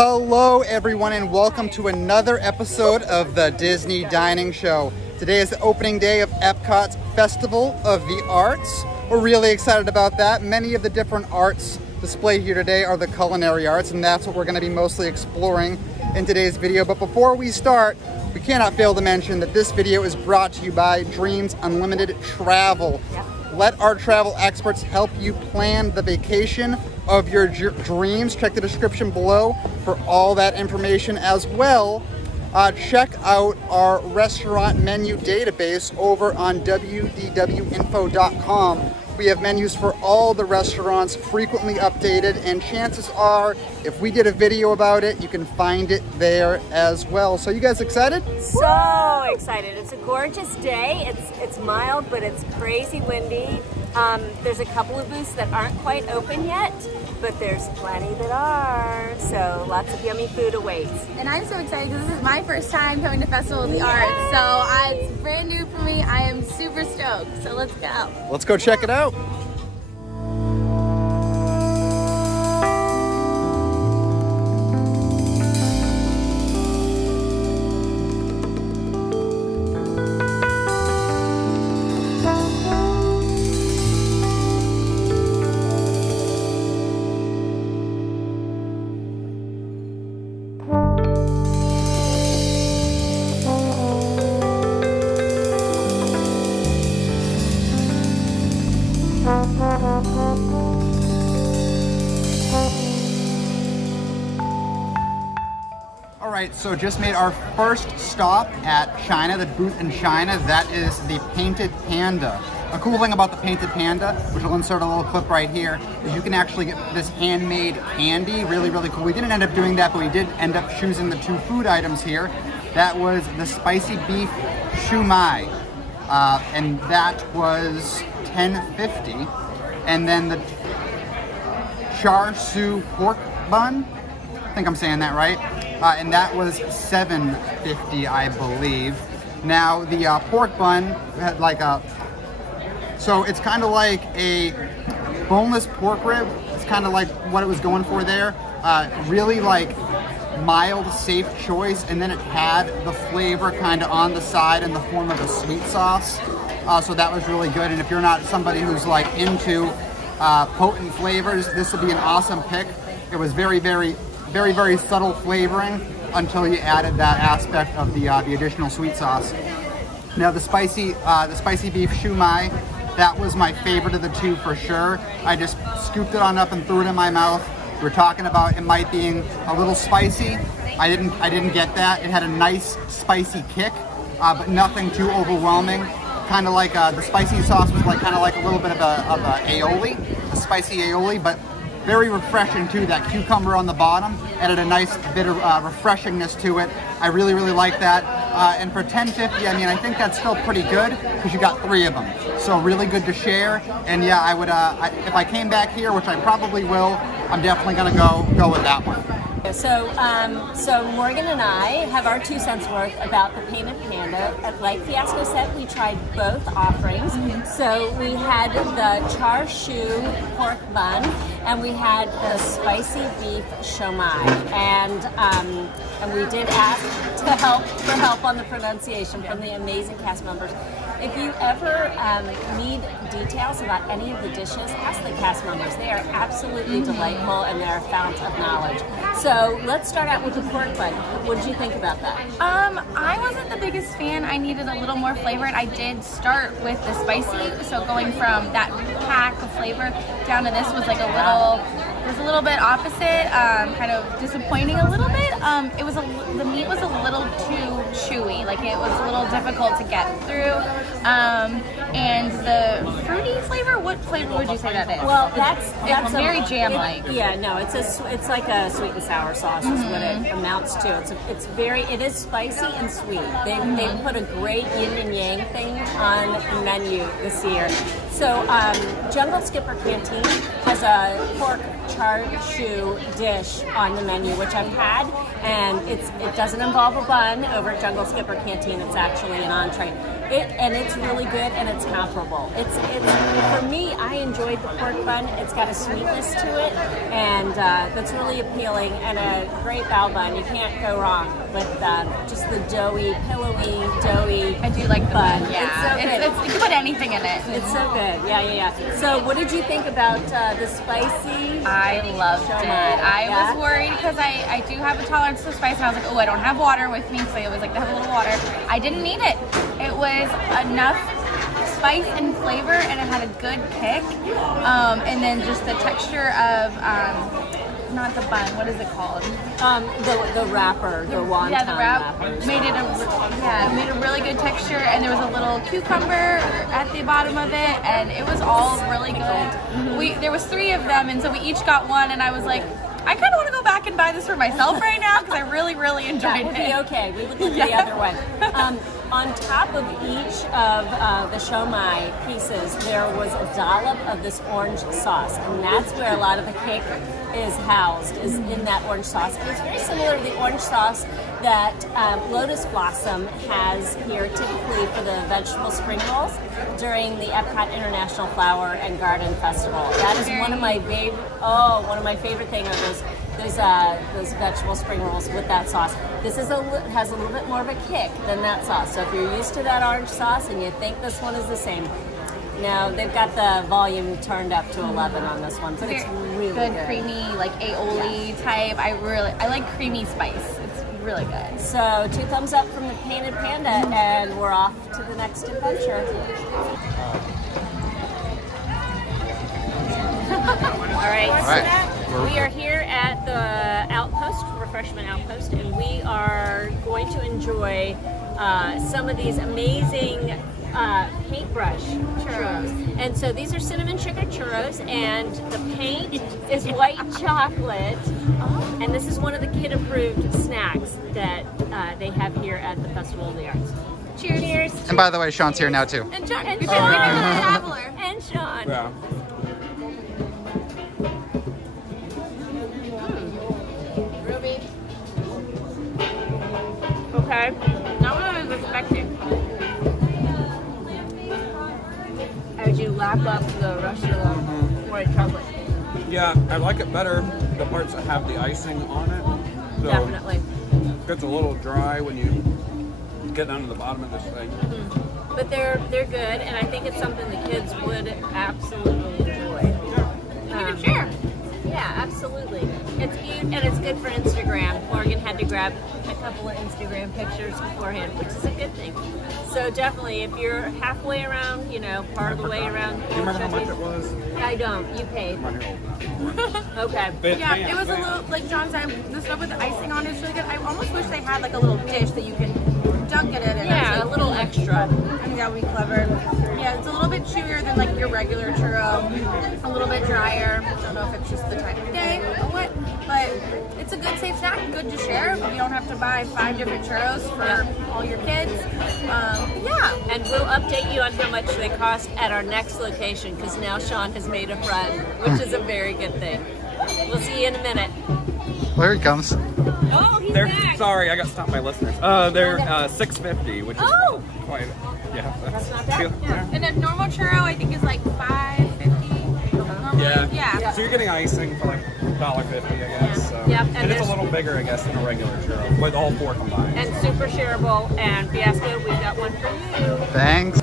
Hello everyone and welcome to another episode of the Disney Dining Show. Today is the opening day of Epcot's Festival of the Arts. We're really excited about that. Many of the different arts displayed here today are the culinary arts, and that's what we're going to be mostly exploring in today's video. But before we start, we cannot fail to mention that this video is brought to you by Dreams Unlimited Travel. Let our travel experts help you plan the vacation of your dreams. Check the description below for all that information as well. Check out our restaurant menu database over on wdwinfo.com. We have menus for all the restaurants, frequently updated, and chances are, if we did a video about it, you can find it there as well. So you guys excited? So excited. It's a gorgeous day. It's mild, but it's crazy windy. There's a couple of booths that aren't quite open yet, but there's plenty that are. So lots of yummy food awaits. And I'm so excited because this is my first time coming to Festival of the Arts. So it's brand new for me. I am super stoked. So let's go. Let's go check it out. Alright, so just made our first stop at China, the booth in China. That is the Painted Panda. A cool thing about the Painted Panda, which I'll insert a little clip right here, is you can actually get this handmade candy. Really, really cool. We didn't end up doing that, but we did end up choosing the two food items here. That was the spicy beef shumai, and that was $10.50. And then the char siu pork bun, I think I'm saying that right, and that was $7.50, I believe. Now the pork bun had like so it's kind of like a boneless pork rib. It's kind of like what it was going for there. Really like mild, safe choice, and then it had the flavor kind of on the side in the form of a sweet sauce. So that was really good. And if you're not somebody who's like into potent flavors, this would be an awesome pick. It was very, very subtle flavoring until you added that aspect of the additional sweet sauce. Now the spicy beef shumai, that was my favorite of the two for sure. I just scooped it on up and threw it in my mouth. We were talking about it might being a little spicy. I didn't get that. It had a nice spicy kick, but nothing too overwhelming. Kind of like the spicy sauce was like kind of like a little bit of a aioli, a spicy aioli, but very refreshing too. That cucumber on the bottom added a nice bit of refreshingness to it. I really like that. And for $10.50, I mean, I think that's still pretty good because you got three of them. So really good to share. And yeah, I would if I came back here, which I probably will, I'm definitely gonna go with that one. So Morgan and I have our 2 cents worth about the Painted Panda. Like Fiasco said, we tried both offerings. So we had the char siu pork bun, and we had the spicy beef shumai. And we did ask for help on the pronunciation from the amazing cast members. If you ever need details about any of the dishes, ask the cast members. They are absolutely delightful, and they're a fount of knowledge. So let's start out with the pork bun. What did you think about that? I wasn't the biggest fan. I needed a little more flavor, and I did start with the spicy. So going from that pack of flavor down to this was like a little bit opposite. Kind of disappointing a little bit. The meat was a little too chewy. Like it was a little difficult to get through. And the fruity flavor, what flavor would you say that is? Well, that's very jam-like. Yeah, no, it's like a sweet and sour sauce is what it amounts to. It is spicy and sweet. They put a great yin and yang thing on the menu this year. So Jungle Skipper Canteen has a pork char siu dish on the menu, which I've had, and it doesn't involve a bun over at Jungle Skipper Canteen. It's actually an entree. And it's really good, and it's comparable. It's for me, I enjoyed the pork bun. It's got a sweetness to it, and that's really appealing, and a great bao bun. You can't go wrong with just the doughy, pillowy. I do like the bun. It's Yeah, so good. you can put anything in it. It's so good. Yeah. So, what did you think about the spicy? I loved it. I Yeah? was worried because I do have a tolerance to spice, and I was like, oh, I don't have water with me, so I always like to have a little water. I didn't need it. It was enough spice and flavor, and it had a good kick. And then just the texture of not the bun. What is it called? The wrapper, the wonton Yeah, the wrap wrapper. made it made a really good texture, and there was a little cucumber at the bottom of it, and it was all really good. There was 3 of them, and so we each got one, and I was like, I kind of want to go back and buy this for myself right now because I really, really enjoyed That would it. be okay. We would look at the other one. On top of each of the shomai pieces, there was a dollop of this orange sauce, and that's where a lot of the cake is housed, is in that orange sauce. And it's very similar to the orange sauce that Lotus Blossom has here typically for the vegetable spring rolls during the Epcot International Flower and Garden Festival. That is one of my favorite things are those vegetable spring rolls with that sauce. This has a little bit more of a kick than that sauce. So if you're used to that orange sauce and you think this one is the same, no, they've got the volume turned up to 11 on this one, but it's really good. Creamy, like aioli type. I like creamy spice. It's really good. So 2 thumbs up from the Painted Panda, and we're off to the next adventure. All right. We are here at the Outpost, Refreshment Outpost, and we are going to enjoy some of these amazing paintbrush churros. And so these are cinnamon sugar churros, and the paint is white chocolate. And this is one of the kid-approved snacks that they have here at the Festival of the Arts. Cheers. And by the way, Sean's here now too. And John, And and Sean. And Sean. Yeah. Okay. Not what I was expecting. As you lap up the rest of the white chocolate. Yeah, I like it better, the parts that have the icing on it. So Definitely. it gets a little dry when you get down to the bottom of this thing. But they're good, and I think it's something the kids would absolutely enjoy. you can share. Yeah, absolutely. It's cute and it's good for Instagram. Morgan had to grab a couple of Instagram pictures beforehand, which is a good thing. So definitely, if you're halfway around, part of the way around. Do you remember how much it was? I don't. You paid. Okay. Yeah, it was a little, like John said, the stuff with the icing on it is really good. I almost wish they had like a little dish that you can dunk it in. And Yeah, actually a little extra. I think that would be clever. Yeah, it's a little bit chewier than like your regular churro. A little bit drier. I don't know if it's just the time of day or what, but it's a good safe snack, good to share. You don't have to buy 5 different churros for all your kids. Yeah. And we'll update you on how much they cost at our next location, because now Sean has made a friend, which is a very good thing. We'll see you in a minute. Here he comes. Oh, he's They're back. sorry, I got stopped by listeners. They're $6.50, which is Oh! quite That's not bad. Yeah. And a normal churro, I think, is like $5.50. Normally, yeah. So you're getting icing for like $1.50, I guess. So. Yep, and And it's there's- a little bigger, I guess, than a regular churro, with all 4 combined. And super shareable. And Fiasco, we've got one for you. Thanks.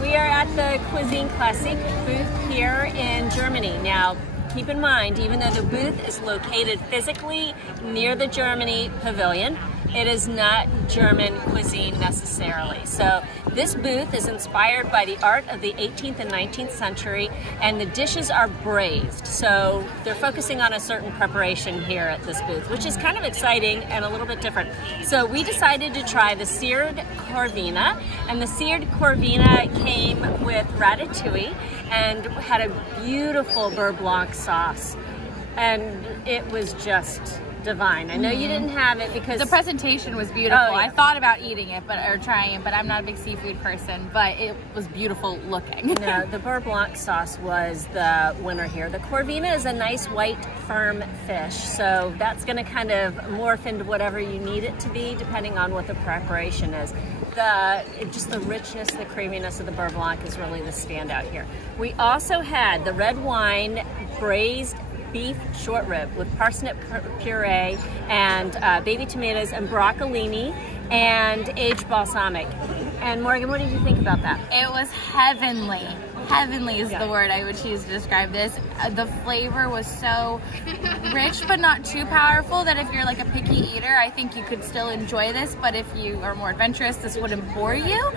We are at the Cuisine Classic booth here in Germany. Now, keep in mind, even though the booth is located physically near the Germany pavilion, it is not German cuisine necessarily. So this booth is inspired by the art of the 18th and 19th century, and the dishes are braised. So they're focusing on a certain preparation here at this booth, which is kind of exciting and a little bit different. So we decided to try the seared corvina, and the seared corvina came with ratatouille and had a beautiful beurre blanc sauce. And it was just divine. I know you didn't have it because The presentation was beautiful. Oh, yeah. I thought about eating it, or trying it, but I'm not a big seafood person. But it was beautiful looking. no, the beurre blanc sauce was the winner here. The corvina is a nice white, firm fish, so that's going to kind of morph into whatever you need it to be, depending on what the preparation is. Just the richness, the creaminess of the beurre blanc is really the standout here. We also had the red wine braised beef short rib with parsnip puree and baby tomatoes and broccolini and aged balsamic. And Morgan, what did you think about that? It was heavenly. Heavenly is the word I would choose to describe this. The flavor was so rich but not too powerful that if you're like a picky eater, I think you could still enjoy this, but if you are more adventurous, this wouldn't bore you.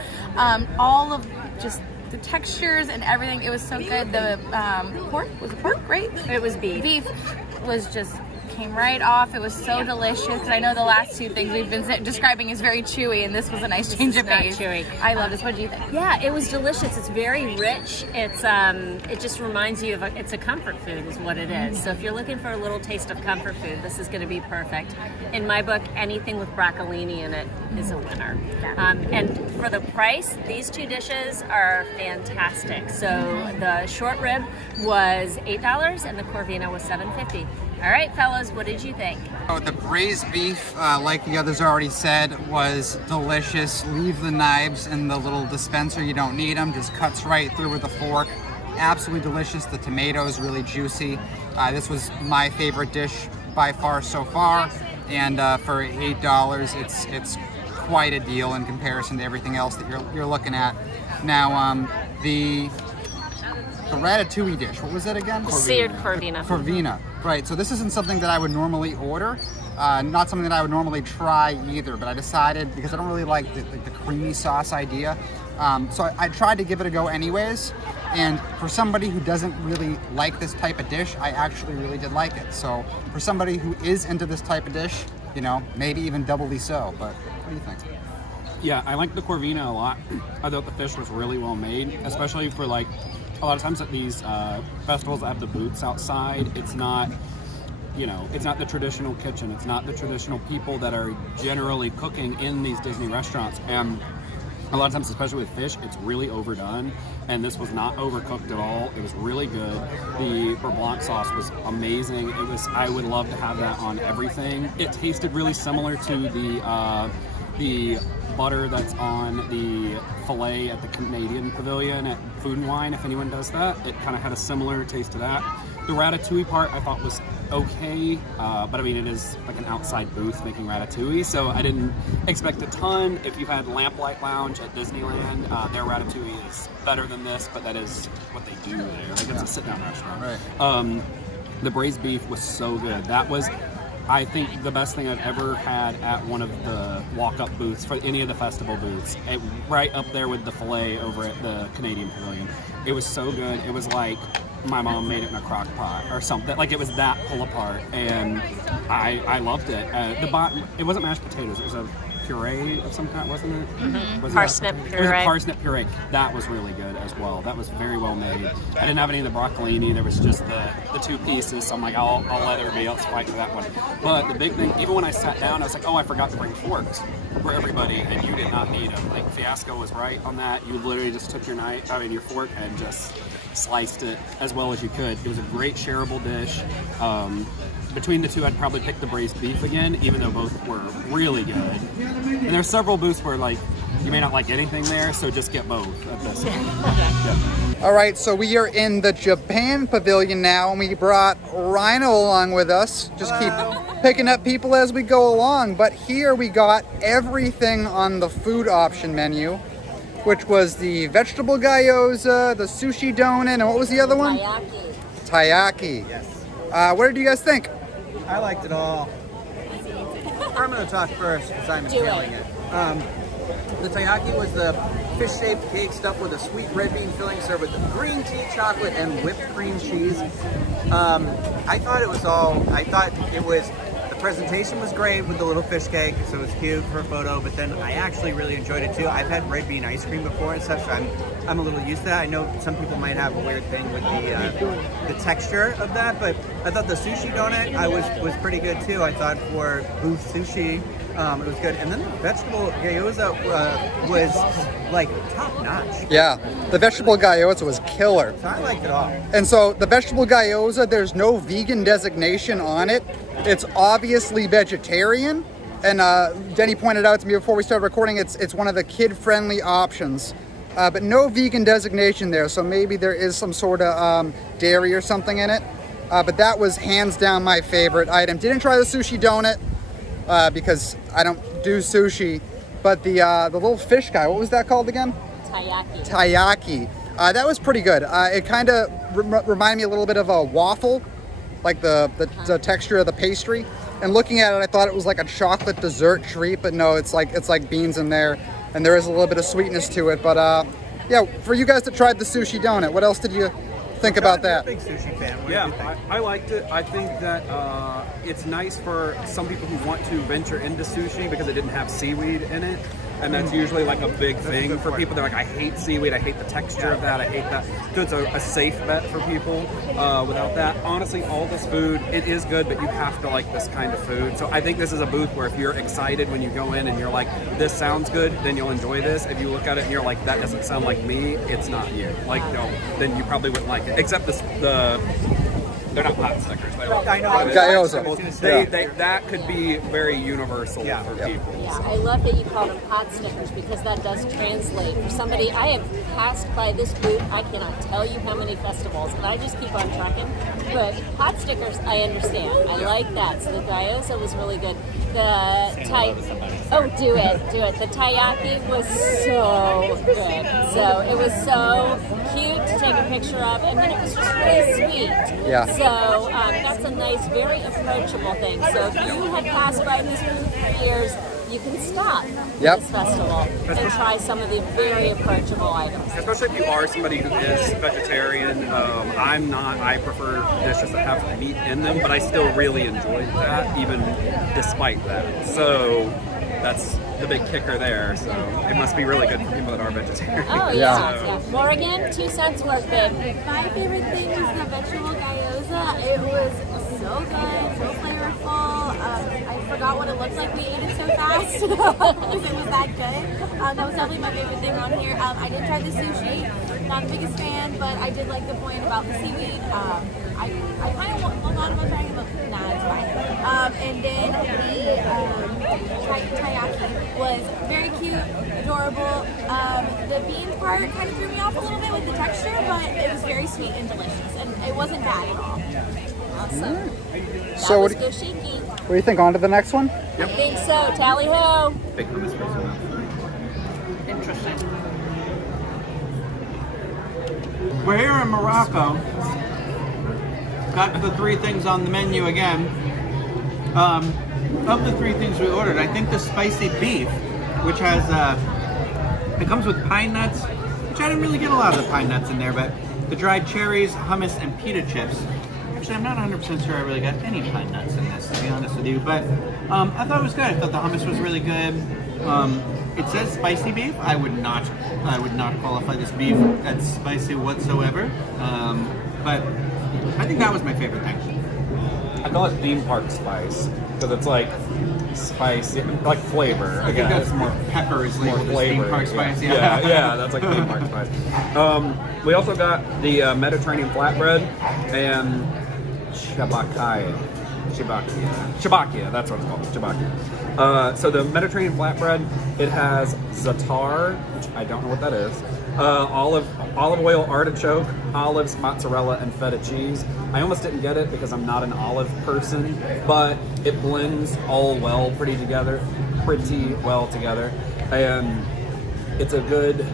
All of just the textures and everything, it was so good. The pork, was it pork, right? It was beef. Beef was just came right off. It was so delicious. I know the last two things we've been describing is very chewy, and this was a nice change of not pace. chewy. I love this. What do you think? Yeah, it was delicious. It's very rich. It's it just reminds you of it's a comfort food is what it is. So if you're looking for a little taste of comfort food, this is going to be perfect. In my book, anything with broccolini in it is a winner. And for the price, these two dishes are fantastic. So the short rib was $8 and the corvina was $7.50. All right, fellas, what did you think? Oh, the braised beef, like the others already said, was delicious. Leave the knives in the little dispenser. You don't need them. Just cuts right through with a fork. Absolutely delicious. The tomatoes really juicy. This was my favorite dish by far so far. And for $8, it's quite a deal in comparison to everything else that you're looking at. Now, the ratatouille dish, what was it again? Seared corvina. Corvina, right. So this isn't something that I would normally order. Not something that I would normally try either, but I decided, because I don't really like the creamy sauce idea, so I tried to give it a go anyways. And for somebody who doesn't really like this type of dish, I actually really did like it. So for somebody who is into this type of dish, you know, maybe even doubly so. But what do you think? Yeah, I like the corvina a lot. I thought the fish was really well made, especially for like a lot of times at these festivals that have the booths outside. It's not, you know, it's not the traditional kitchen. It's not the traditional people that are generally cooking in these Disney restaurants. And a lot of times, especially with fish, it's really overdone. And this was not overcooked at all. It was really good. The beurre blanc sauce was amazing. It was, I would love to have that on everything. It tasted really similar to the butter that's on the filet at the Canadian Pavilion at Food and Wine, if anyone does that. It kind of had a similar taste to that. The ratatouille part I thought was okay, but I mean, it is like an outside booth making ratatouille, so I didn't expect a ton. If you've had Lamplight Lounge at Disneyland, their ratatouille is better than this, but that is what they do there. Like, it's a sit-down restaurant. Right. The braised beef was so good. That was, I think, the best thing I've ever had at one of the walk-up booths for any of the festival booths. Right up there with the filet over at the Canadian Pavilion. It was so good. It was like my mom made it in a crock pot or something. Like, it was that pull apart, and I loved it. It wasn't mashed potatoes. It was a puree of some kind, wasn't it? Mm-hmm. Was Parsnip It was a puree. parsnip puree. That was really good as well. That was very well made. I didn't have any of the broccolini. There was just the two pieces. So I'm like, I'll let everybody else fight for that one. But the big thing, even when I sat down, I was like, oh, I forgot to bring forks for everybody, and you did not need them. Like, Fiasco was right on that. You literally just took your your fork and just sliced it as well as you could. It was a great shareable dish. Between the two, I'd probably pick the braised beef again, even though both were really good. And there's several booths where, like, you may not like anything there, so just get both at this. Yeah. All right, so we are in the Japan Pavilion now, and we brought Rhino along with us. Just keep picking up people as we go along. But here we got everything on the food option menu, which was the vegetable gyoza, the sushi donut, and what was the other one? Taiyaki. Taiyaki. Yes. What did you guys think? I liked it all. I'm going to talk first because I'm inhaling it. The taiyaki was the fish-shaped cake stuffed with a sweet red bean filling served with green tea, chocolate, and whipped cream cheese. I thought it was presentation was great with the little fish cake, so it was cute for a photo, but then I actually really enjoyed it too. I've had red bean ice cream before and stuff, so I'm a little used to that. I know some people might have a weird thing with the texture of that, but I thought the sushi donut was pretty good too. I thought for booth sushi, it was good. And then the vegetable gyoza was like top notch. Yeah, the vegetable gyoza was killer. So I liked it all. And so the vegetable gyoza, there's no vegan designation on it. It's obviously vegetarian. And Denny pointed out to me before we started recording, it's one of the kid-friendly options. But no vegan designation there, so maybe there is some sort of dairy or something in it. But that was hands down my favorite item. Didn't try the sushi donut because I don't do sushi. But the little fish guy, what was that called again? Taiyaki. Taiyaki. That was pretty good. It kind of reminded me a little bit of a waffle, like the texture of the pastry. And looking at it, I thought it was like a chocolate dessert treat, but no, it's like beans in there, and there is a little bit of sweetness to it. But yeah, for you guys that tried the sushi donut, what else did you think about that? Big sushi fan. What did you Yeah, think? I liked it. I think that it's nice for some people who want to venture into sushi because it didn't have seaweed in it. And that's usually like a big thing for people. They're like, I hate seaweed, I hate the texture of that, I hate that. So it's a safe bet for people without that. Honestly, all this food, it is good, but you have to like this kind of food. So I think this is a booth where if you're excited when you go in and you're like, this sounds good, then you'll enjoy this. If you look at it and you're like, that doesn't sound like me, it's not you. Like, no, then you probably wouldn't like it. Except they're not pot stickers. I know. Gyoza. That could be very universal for people. Yeah, I love that you called them pot stickers because that does translate. For somebody, I have passed by this booth, I cannot tell you how many festivals, and I just keep on trucking. But pot stickers, I understand. I like that. So the gyoza was really good. Do it. The taiyaki was so good. So it was so cute to take a picture of, and then it was just really sweet. Yeah. So that's a nice, very approachable thing. So if you had passed by this booth for years, you can stop Yep. this festival and try some of the very approachable items. Especially if you are somebody who is vegetarian. I'm not. I prefer dishes that have meat in them, but I still really enjoyed that, even despite that. So that's the big kicker there. So it must be really good for people that are vegetarian. Oh, Yeah. yeah. Morgan, 2 cents worth, babe. My favorite thing was the vegetable gyoza. It was so good, so flavorful. I forgot what it looked like. We ate it so fast because it was that good. That was definitely my favorite thing on here. I did try the sushi. Not the biggest fan, but I did like the point about the seaweed. I kind of thought about trying it, but nah, it's fine. And then the taiyaki was very cute, adorable. The bean part kind of threw me off a little bit with the texture, but it was very sweet and delicious, and it wasn't bad at all. Awesome. So That what was Goshiki. do you think? On to the next one? I think so. Tally ho. Big hummus festival. Interesting. We're here in Morocco. Got the 3 things on the menu again. Of the 3 things we ordered, I think the spicy beef, which has, it comes with pine nuts, which I didn't really get a lot of the pine nuts in there, but the dried cherries, hummus, and pita chips. Actually, I'm not 100% sure I really got any pine nuts in this, to be honest with you, but I thought it was good. I thought the hummus was really good. It says spicy beef. I would not qualify this beef as spicy whatsoever. But I think that was my favorite thing. I call it theme park spice because it's like spice, like flavor. I think that's more pepper is more labeled as flavor. theme park spice. Yeah, that's like theme park spice. We also got the Mediterranean flatbread and Shabakia, that's what it's called, Shabakia. So the Mediterranean flatbread, it has za'atar, which I don't know what that is, olive oil artichoke, olives, mozzarella, and feta cheese. I almost didn't get it because I'm not an olive person, but it blends all pretty well together, and it's a good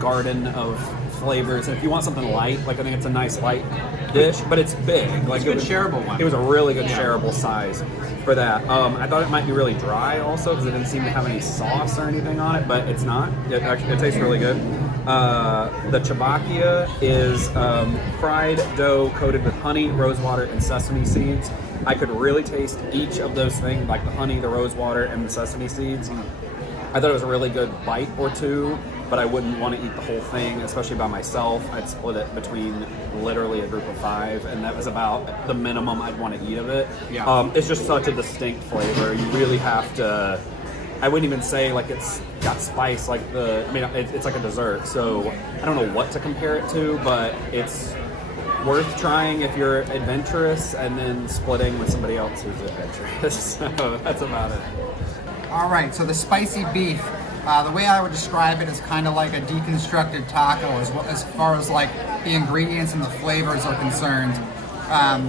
garden of flavors. And if you want something light, like I think it's a nice light dish, but it's big. Like It's a good shareable one. It was a really good shareable size for that. I thought it might be really dry also because it didn't seem to have any sauce or anything on it, but it's not. It tastes really good. The chabakia is fried dough coated with honey, rosewater, and sesame seeds. I could really taste each of those things, like the honey, the rose water, and the sesame seeds. I thought it was a really good bite or two, but I wouldn't want to eat the whole thing, especially by myself. I'd split it between literally a group of 5, and that was about the minimum I'd want to eat of it. Yeah. It's just such a distinct flavor. You really have to. I wouldn't even say like it's got spice like it's like a dessert. So I don't know what to compare it to, but it's worth trying if you're adventurous, and then splitting with somebody else who's adventurous. So that's about it. All right, so the spicy beef, the way I would describe it is kind of like a deconstructed taco as far as like the ingredients and the flavors are concerned. I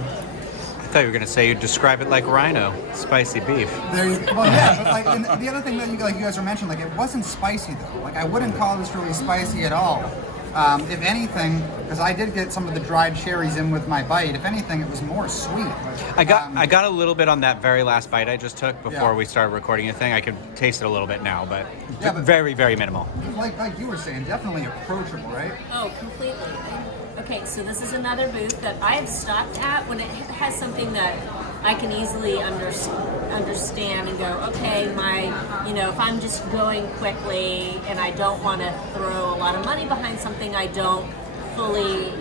thought you were going to say you'd describe it like rhino, spicy beef. Well, yeah, but like, and the other thing that you guys were mentioning, like it wasn't spicy though. Like I wouldn't call this really spicy at all. If anything, because I did get some of the dried cherries in with my bite, if anything, it was more sweet. I got a little bit on that very last bite I just took before Yeah. we started recording a thing. I could taste it a little bit now, but, Yeah, but- very, very minimal. Like you were saying, definitely approachable, right? Oh, completely. Okay, so this is another booth that I have stopped at when it has something that I can easily understand and go, okay, if I'm just going quickly and I don't want to throw a lot of money behind something I don't fully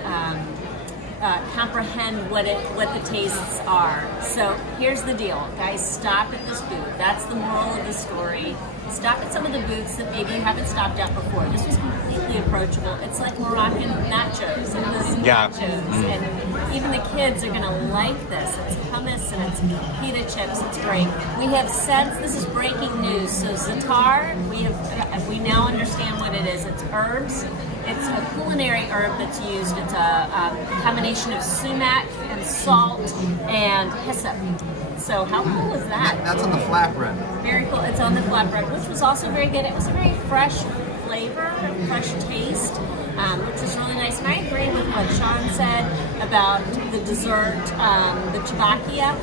comprehend what the tastes are. So here's the deal, guys, stop at this booth. That's the moral of the story. Stop at some of the booths that maybe you haven't stopped at before. This was completely approachable. It's like Moroccan nachos and the Yeah. nachos, and even the kids are gonna like this. It's hummus and it's pita chips. It's great. We have since this is breaking news. So za'atar, we now understand what it is. It's herbs. It's a culinary herb that's used. It's a combination of sumac and salt and hyssop. So how cool is that? That's on the flatbread. Very cool. It's on the flatbread, which was also very good. It was a very fresh flavor, fresh taste, which was really nice. And I agree with what Sean said about the dessert, the tabakia.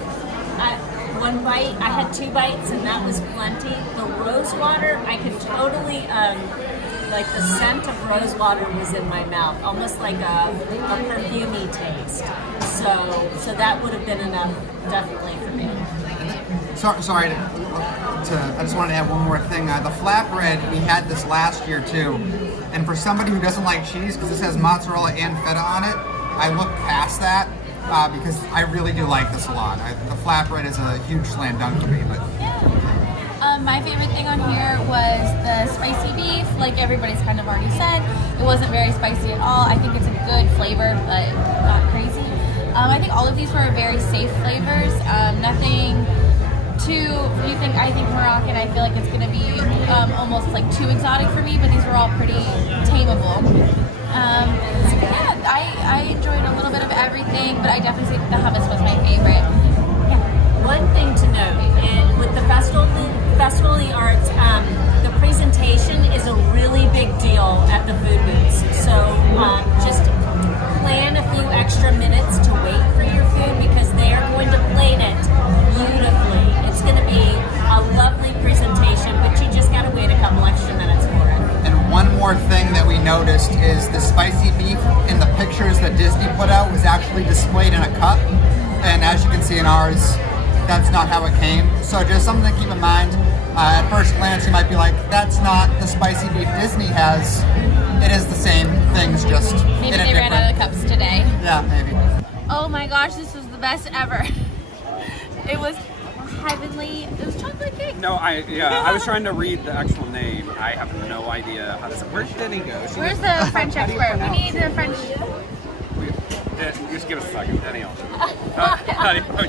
One bite, I had 2 bites, and that was plenty. The rose water, I could totally, like the scent of rose water was in my mouth, almost like a perfumey taste. So that would have been enough, definitely, for me. Sorry, I just wanted to add one more thing. The flatbread, we had this last year too, and for somebody who doesn't like cheese, because this has mozzarella and feta on it, I look past that because I really do like this a lot. The flatbread is a huge slam dunk for me. But My favorite thing on here was the spicy beef. Like everybody's kind of already said, it wasn't very spicy at all. I think it's a good flavor, but not crazy. I think all of these were very safe flavors. Nothing I think Moroccan, I feel like it's going to be almost like too exotic for me, but these were all pretty tameable. I enjoyed a little bit of everything, but I definitely think the hummus was my favorite. One thing to note, with the Festival of the Arts, the presentation is a really big deal at the food booths. So just plan a few extra minutes to wait for your food because they are going to plate it beautifully. It's going to be a lovely presentation, but you just got to wait a couple extra minutes for it. And one more thing that we noticed is the spicy beef in the pictures that Disney put out was actually displayed in a cup. And as you can see in ours, that's not how it came. So just something to keep in mind. At first glance, you might be like, that's not the spicy beef Disney has. It is the same things, just Maybe in a they ran out of different... cups today. Yeah, maybe. Oh my gosh, this was the best ever. It was heavenly. It was chocolate cake. No, I was trying to read the actual name. I have no idea how to say. Where did he go? Where's the French expert? We need the French. Just give us a second, Danielle.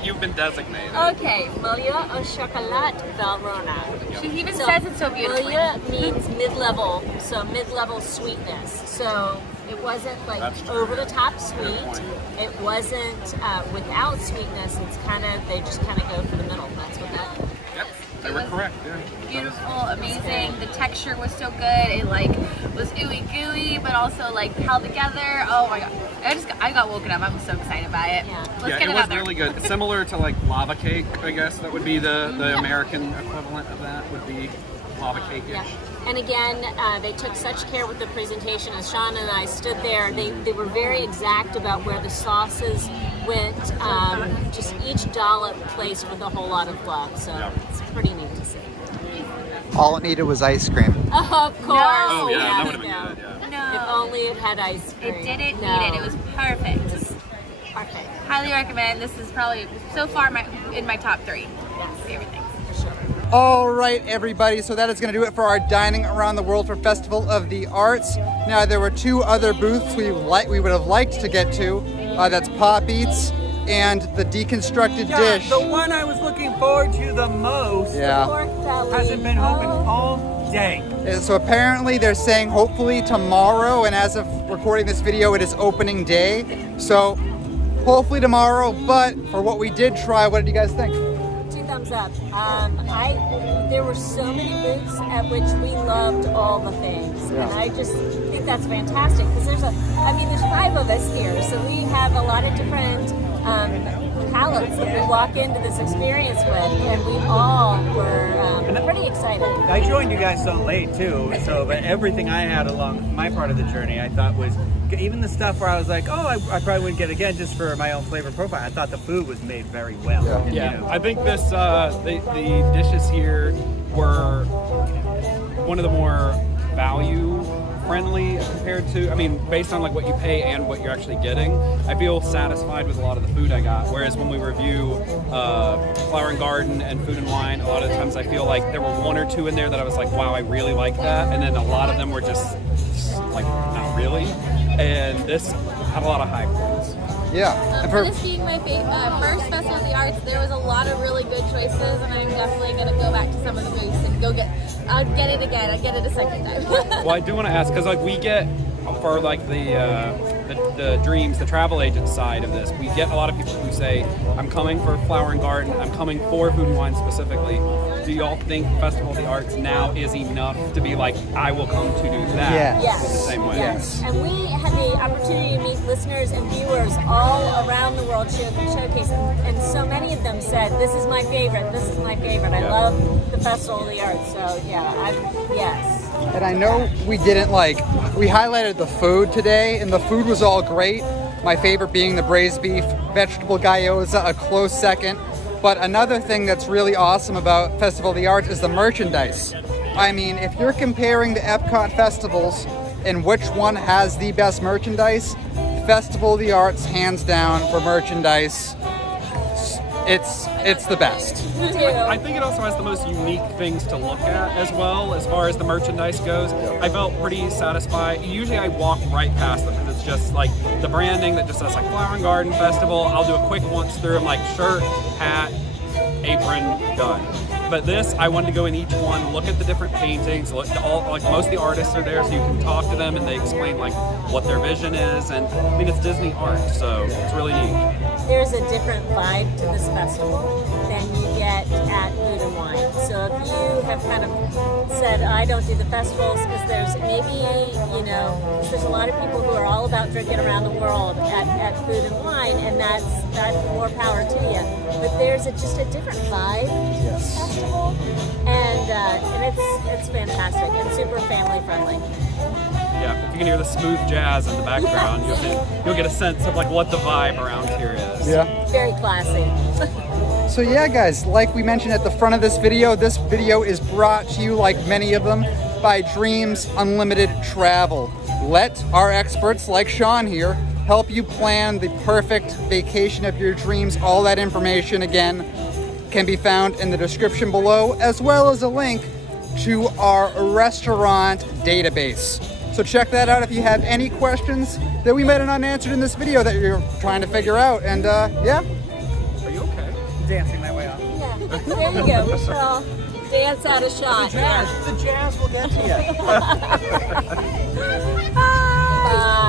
You've been designated. Okay, Melia au chocolat Valrhona. She even says it so beautifully. Melia means mid-level, so mid-level sweetness. So it wasn't like over-the-top sweet. It wasn't without sweetness. It's kind of, they just kind of go for the middle. That's what that is. Yep, they were correct. Yeah. beautiful, amazing. The texture was so good. It like was ooey gooey, but also like held together. Oh my god! I got woken up. I'm so excited by it. Yeah. Let's get it was another. really good. Similar to like lava cake, I guess that would be the American equivalent of that. Would be lava cake-ish. Yeah. And again, they took such care with the presentation. As Sean and I stood there, they were very exact about where the sauces went. Just each dollop placed with a whole lot of love. So it's pretty neat to see. All it needed was ice cream. Oh, of course. Oh yeah, Yes, that would have been no. good. Yeah. No. If only it had ice cream. It didn't No. need it. It was perfect. It was perfect. Highly recommend. This is probably so far in my top 3 favorite things. For sure. All right, everybody. So that is going to do it for our Dining Around the World for Festival of the Arts. Now, there were 2 other booths we would have liked to get to. That's Pop Eats and the Deconstructed Dish. The one I was looking forward to the most Yeah. Pork belly. hasn't been open all day. So apparently they're saying hopefully tomorrow, and as of recording this video, it is opening day. So hopefully tomorrow. But for what we did try, what did you guys think? 2 thumbs up. There were so many booths at which we loved all the things, and I just think that's fantastic because there's 5 of us here, so we have a lot of different palettes that we walk into this experience with, and we all were pretty excited. I joined you guys so late too, but everything I had along my part of the journey, I thought was, even the stuff where I was like, oh, I probably wouldn't get again just for my own flavor profile. I thought the food was made very well. Yeah, You know. I think this the dishes here were one of the more value friendly compared to, based on like what you pay and what you're actually getting. I feel satisfied with a lot of the food I got. Whereas when we review Flower and Garden and Food and Wine, a lot of times I feel like there were 1 or 2 in there that I was like, wow, I really like that. And then a lot of them were just like, not really. And this had a lot of high points. Yeah. And For this being my first Festival of the Arts, there was a lot of really good choices, and I'm definitely going to go back to some of the booths and I'll get it again. I'll get it a second time. Well, I do want to ask, because like we get, for like the Dreams, the travel agent side of this, we get a lot of people who say, I'm coming for Flower and Garden, I'm coming for Food and Wine specifically. Do y'all think Festival of the Arts now is enough to be like, I will come to do that? Yes. The same way. Yes. And we had the opportunity to meet listeners and viewers all around the world showcase, and so many of them said, this is my favorite, this is my favorite. I love the Festival of the Arts, so yes. And I know we didn't we highlighted the food today, and the food was all great. My favorite being the braised beef, vegetable gyoza, a close second. But another thing that's really awesome about Festival of the Arts is the merchandise. If you're comparing the Epcot festivals and which one has the best merchandise, Festival of the Arts, hands down, for merchandise, it's the best. I think it also has the most unique things to look at as well, as far as the merchandise goes. I felt pretty satisfied. Usually I walk right past them because it's just like the branding that just says like Flower and Garden Festival. I'll do a quick once through. I'm like shirt, hat, apron, done. But this, I wanted to go in each one, look at the different paintings, look at most of the artists are there, so you can talk to them and they explain like what their vision is. And it's Disney art, so it's really neat. There's a different vibe to this festival than you get at Food and Wine. So if you have kind of said, I don't do the festivals because there's there's a lot of people who are all about drinking around the world at Food and Wine, and that's more power to you. But there's just a different vibe to this festival, and it's fantastic and super family friendly. Yeah, if you can hear the smooth jazz in the background, you'll get a sense of like what the vibe around here is. Yeah. Very classy. So yeah, guys, like we mentioned at the front of this video is brought to you, like many of them, by Dreams Unlimited Travel. Let our experts, like Sean here, help you plan the perfect vacation of your dreams. All that information, again, can be found in the description below, as well as a link to our restaurant database. So check that out if you have any questions that we might have not answered in this video that you're trying to figure out. And yeah. Are you okay? Dancing my way up. Yeah. There you go. We shall dance out a shot. The jazz will get to you. Bye.